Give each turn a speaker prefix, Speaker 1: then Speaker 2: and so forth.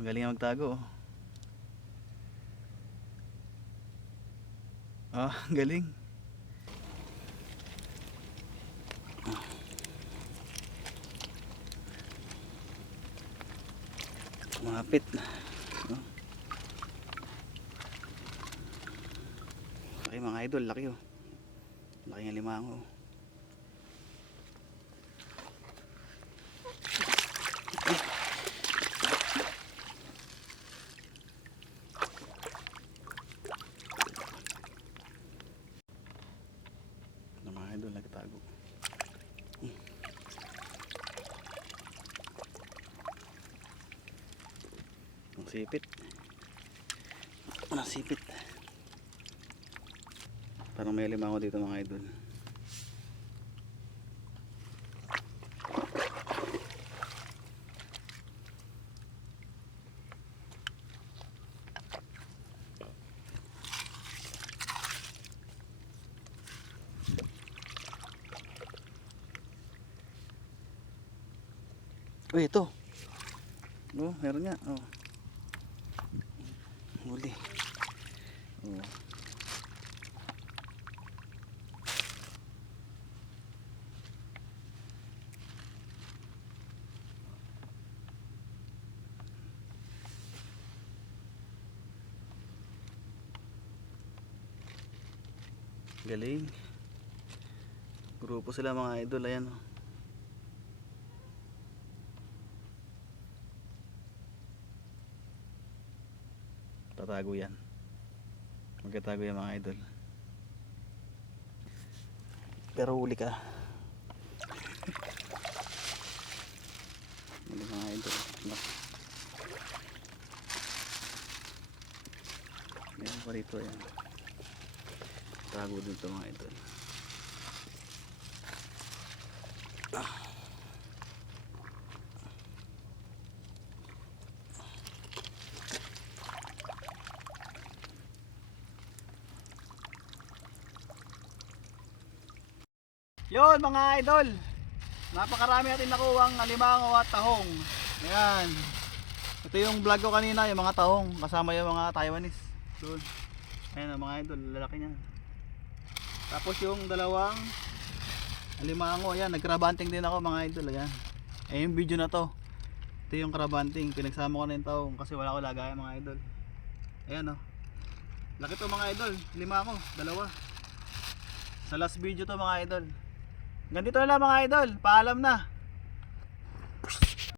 Speaker 1: ang galing nga magtago. oh. Ah, ang galing. Kumapit. Oh. Laki mga idol, laki oh. Laki nga limango. oh. Nagtago. Hmm. Ang sipit. Ang sipit. Parang may limango dito mga idol. Uy, ito. Oh, meron nga. Oh. Huli. Oh. Galing. Grupo sila mga idol. Ayan. oh. Tatago yan. Magkatago yan mga idol. Pero huli ka. Huli mga idol. Meron pa rito yan. Tago dun to mga idol. Yon mga idol. Napakarami natin nakuwang alimango at tahong. Ayan. Ito yung vlog ko kanina, yung mga tahong. Kasama yung mga Taiwanese. Doon. Ayan mga idol, lalaki niya. Tapos yung dalawang alimango, ayan, nagkarabanting din ako mga idol, ayan. Ayan yung video na to. Ito yung karabanting, pinagsama ko na yung tahong kasi wala ko lagayan mga idol. Ayan oh. Laki to mga idol, limango, dalawa. Sa last video to mga idol. Ganito na lang mga idol. Paalam na.